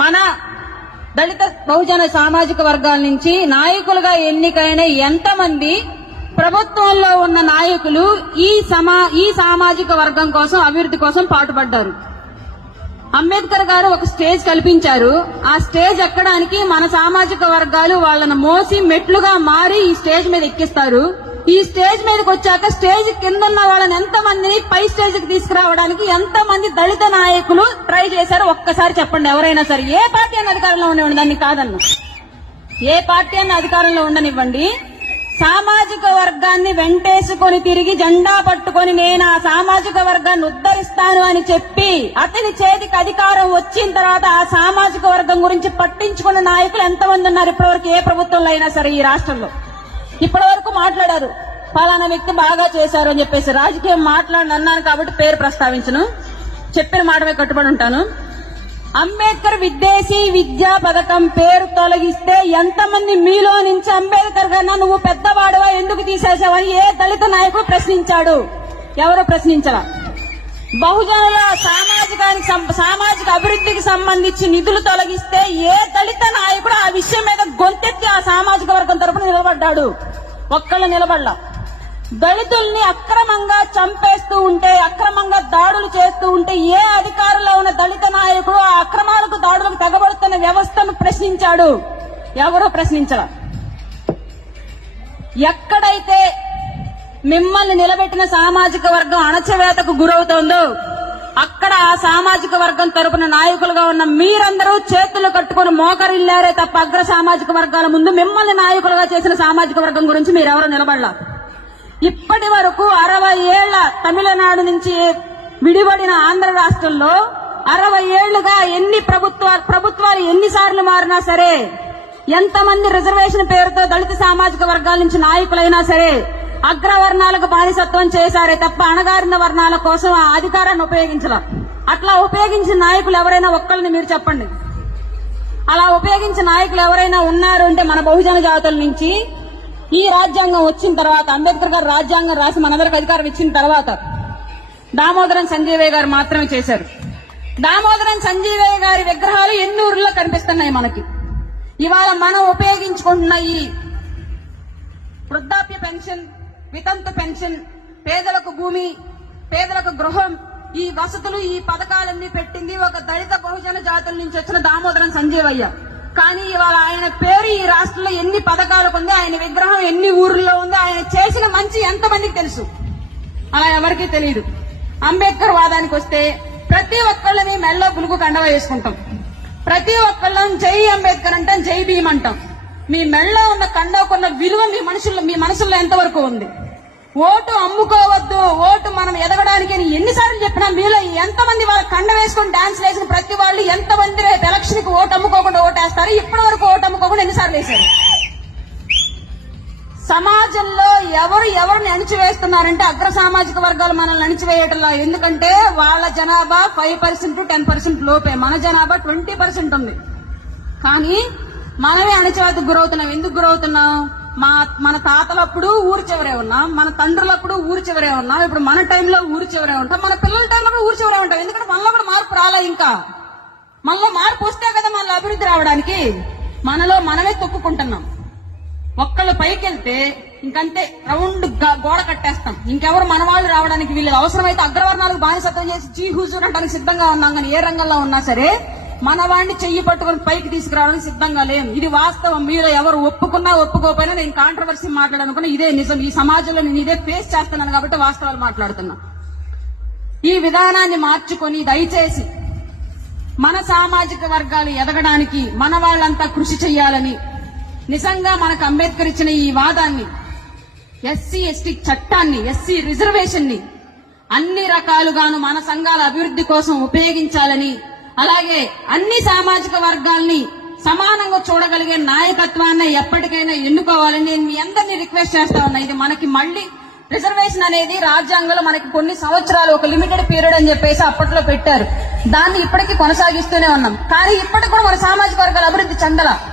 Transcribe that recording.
మన దళిత బహుజన సామాజిక వర్గాల నుంచి నాయకులుగా ఎన్నికైన ఎంతమంది ప్రభుత్వంలో ఉన్న నాయకులు ఈ సామాజిక వర్గం కోసం అభివృద్ధి కోసం పాటుపడ్డారు? అంబేద్కర్ గారు ఒక స్టేజ్ కల్పించారు. ఆ స్టేజ్ ఎక్కడానికి మన సామాజిక వర్గాలు వాళ్ళను మోసి మెట్లుగా మారి ఈ స్టేజ్ మీద ఎక్కిస్తారు. ఈ స్టేజ్ మీదకి వచ్చాక స్టేజ్ కింద ఉన్న వాళ్ళని ఎంతమందిని పై స్టేజ్ కి తీసుకురావడానికి ఎంతమంది దళిత నాయకులు ట్రై చేశారు? ఒక్కసారి చెప్పండి. ఎవరైనా సరే ఏ పార్టీ అన్న అధికారంలో ఉండనివ్వండి, దాన్ని కాదన్ను, ఏ పార్టీ అన్న అధికారంలో ఉండనివ్వండి, సామాజిక వర్గాన్ని వెంటేసుకొని తిరిగి జెండా పట్టుకొని నేను ఆ సామాజిక వర్గాన్ని ఉద్ధరిస్తాను అని చెప్పి అతని చేతికి అధికారం వచ్చిన తర్వాత ఆ సామాజిక వర్గం గురించి పట్టించుకున్న నాయకులు ఎంతమంది ఉన్నారు ఇప్పటివరకు? ఏ ప్రభుత్వంలో అయినా సరే ఈ రాష్ట్రంలో ఇప్పటి వరకు మాట్లాడారు, ఫలానా వ్యక్తి బాగా చేశారు అని చెప్పేసి. రాజకీయం మాట్లాడినన్నాను కాబట్టి పేరు ప్రస్తావించను, చెప్పిన మాటమే కట్టుబడి ఉంటాను. అంబేద్కర్ విదేశీ విద్యా పథకం పేరు తొలగిస్తే ఎంతమంది మీలో నుంచి అంబేద్కర్ కన్నా నువ్వు పెద్దవాడువా, ఎందుకు తీసేసావని ఏ దళిత నాయకుడు ప్రశ్నించాడు? ఎవరు ప్రశ్నించరా? బహుజనుల సామాజిక అభివృద్ధికి సంబంధించి నిధులు తొలగిస్తే ఏ దళిత నాయకుడు ఆ విషయం మీద గొంతెత్తి ఆ సామాజిక వర్గం తరపున నిలబడ్డాడు? ఒక్కళ్ళు నిలబడ్డా. దళితుల్ని అక్రమంగా చంపేస్తూ ఉంటే, అక్రమంగా దాడులు చేస్తూ ఉంటే ఏ అధికారంలో ఉన్న దళిత నాయకుడు ఆ అక్రమాలకు దాడులకు తెగబడుతున్న వ్యవస్థను ప్రశ్నించాడు? ఎవరూ ప్రశ్నించరా. ఎక్కడైతే మిమ్మల్ని నిలబెట్టిన సామాజిక వర్గం అణచివేతకు గురవుతోందో అక్కడ ఆ సామాజిక వర్గం తరపున నాయకులుగా ఉన్న మీరందరూ చేతులు కట్టుకుని మోకరిల్లారే తప్ప అగ్ర సామాజిక వర్గాల ముందు మిమ్మల్ని నాయకులుగా చేసిన సామాజిక వర్గం గురించి మీరెవరూ నిలబడలా. ఇప్పటి వరకు 60 ఏళ్ల తమిళనాడు నుంచి విడిపడిన ఆంధ్ర రాష్ట్రంలో 60 ఏళ్లుగా ఎన్ని ప్రభుత్వాలు ఎన్నిసార్లు మారినా సరే, ఎంతమంది రిజర్వేషన్ పేరుతో దళిత సామాజిక వర్గాల నుంచి నాయకులైనా సరే అగ్రవర్ణాలకు బానిసత్వం చేశారే తప్ప అణగారిన వర్ణాల కోసం ఆ అధికారాన్ని ఉపయోగించలా. అట్లా ఉపయోగించిన నాయకులు ఎవరైనా ఒక్కళ్ళని మీరు చెప్పండి. అలా ఉపయోగించిన నాయకులు ఎవరైనా ఉన్నారు అంటే మన బహుజన జాతుల నుంచి ఈ రాజ్యాంగం వచ్చిన తర్వాత, అంబేద్కర్ గారు రాజ్యాంగం రాసి మనందరికి అధికారం ఇచ్చిన తర్వాత దామోదరం సంజీవయ్య గారు మాత్రమే చేశారు. దామోదరం సంజీవయ్య గారి విగ్రహాలు ఎన్ని ఊర్లో కనిపిస్తున్నాయి మనకి. ఇవాళ మనం ఉపయోగించుకుంటున్న ఈ వృద్ధాప్య పెన్షన్, వితంతు పెన్షన్, పేదలకు భూమి, పేదలకు గృహం, ఈ వసతులు, ఈ పథకాలన్నీ పెట్టింది ఒక దళిత బహుజన జాతుల నుంచి వచ్చిన దామోదరం సంజీవయ్య. కానీ ఇవాళ ఆయన పేరు ఈ రాష్ట్రంలో ఎన్ని పథకాలకు ఉంది, ఆయన విగ్రహం ఎన్ని ఊర్లో ఉంది, ఆయన చేసిన మంచి ఎంతమందికి తెలుసు? అలా ఎవరికీ తెలియదు. అంబేద్కర్ వాదానికి వస్తే ప్రతి ఒక్కళ్ళని మెళ్ళో పులుగు కండవ వేసుకుంటాం, ప్రతి ఒక్కళ్ళం జై అంబేద్కర్ అంటాం, జై భీమ్ అంటాం. మీ మెళ్ళో ఉన్న కండవకున్న విలువ మీ మనసుల్లో ఎంతవరకు ఉంది? ఓటు అమ్ముకోవద్దు, ఓటు మనం ఎదగడానికి ఎన్నిసార్లు చెప్పినా మీలో ఎంతమంది వాళ్ళ కండ వేసుకుని డాన్స్ వేసిన ప్రతి వాళ్ళు ఎంతమంది రేపు ఎలక్షన్ కి ఓటు అమ్ముకోకుండా ఓటేస్తారు? ఇప్పటి వరకు ఓటు అమ్ముకోకుండా ఎన్నిసార్లు వేశారు? సమాజంలో ఎవరిని అణిచివేస్తున్నారంటే అగ్ర సామాజిక వర్గాలు మనల్ని అణిచివేయటంలో. ఎందుకంటే వాళ్ళ జనాభా 5% 10% లోపే, మన జనాభా 20% ఉంది. కానీ మనమే అణిచివేతకు గురవుతున్నాం. ఎందుకు గురవుతున్నాం? మన తాతలప్పుడు ఊరు చివరే ఉన్నాం, మన తండ్రులప్పుడు ఊరు చివరే ఉన్నాం, ఇప్పుడు మన టైంలో ఊరు చివరే ఉంటాం, మన పిల్లల టైంలో కూడా ఊరు చివరే ఉంటాం. ఎందుకంటే మనలో కూడా మార్పు రాలే. ఇంకా మనలో మార్పు వస్తే కదా మనలో అభివృద్ధి రావడానికి. మనలో మనమే తొక్కుకుంటున్నాం. ఒక్కళ్ళు పైకి వెళ్తే ఇంకంతే రౌండ్ గోడ కట్టేస్తాం. ఇంకెవరు మన వాళ్ళు రావడానికి వీళ్ళు. అవసరమైతే అగ్రవర్ణాలకు బానిసత్వం చేసి జీ హుజూర్ అనడానికి సిద్ధంగా ఉన్నాం. కానీ ఏ రంగంలో ఉన్నా సరే మన వాడిని చెయ్యి పట్టుకుని పైకి తీసుకురావడానికి సిద్ధంగా లేం. ఇది వాస్తవం. మీరు ఎవరు ఒప్పుకున్నా ఒప్పుకోపోయినా నేను కాంట్రవర్సీ మాట్లాడాలనుకున్నా ఇదే నిజం. ఈ సమాజంలో నేను ఇదే ఫేస్ చేస్తున్నాను కాబట్టి వాస్తవాలు మాట్లాడుతున్నా. ఈ విధానాన్ని మార్చుకొని దయచేసి మన సామాజిక వర్గాలు ఎదగడానికి మన వాళ్ళంతా కృషి చేయాలని, నిజంగా మనకు అంబేద్కర్ ఇచ్చిన ఈ వాదాన్ని, ఎస్సీ ఎస్టీ చట్టాన్ని, ఎస్సీ రిజర్వేషన్ ని అన్ని రకాలుగాను మన సంఘాల అభివృద్ధి కోసం ఉపయోగించాలని, అలాగే అన్ని సామాజిక వర్గాల్ని సమానంగా చూడగలిగే నాయకత్వాన్ని ఎప్పటికైనా ఎన్నుకోవాలని నేను మీ అందరినీ రిక్వెస్ట్ చేస్తా ఉన్నా. ఇది మనకి మళ్ళీ రిజర్వేషన్ అనేది రాజ్యాంగంలో మనకి కొన్ని సంవత్సరాలు ఒక లిమిటెడ్ పీరియడ్ అని చెప్పేసి అప్పట్లో పెట్టారు. దాన్ని ఇప్పటికీ కొనసాగిస్తూనే ఉన్నాం. కానీ ఇప్పటికి కూడా మన సామాజిక వర్గాల అభివృద్ధి చెందల.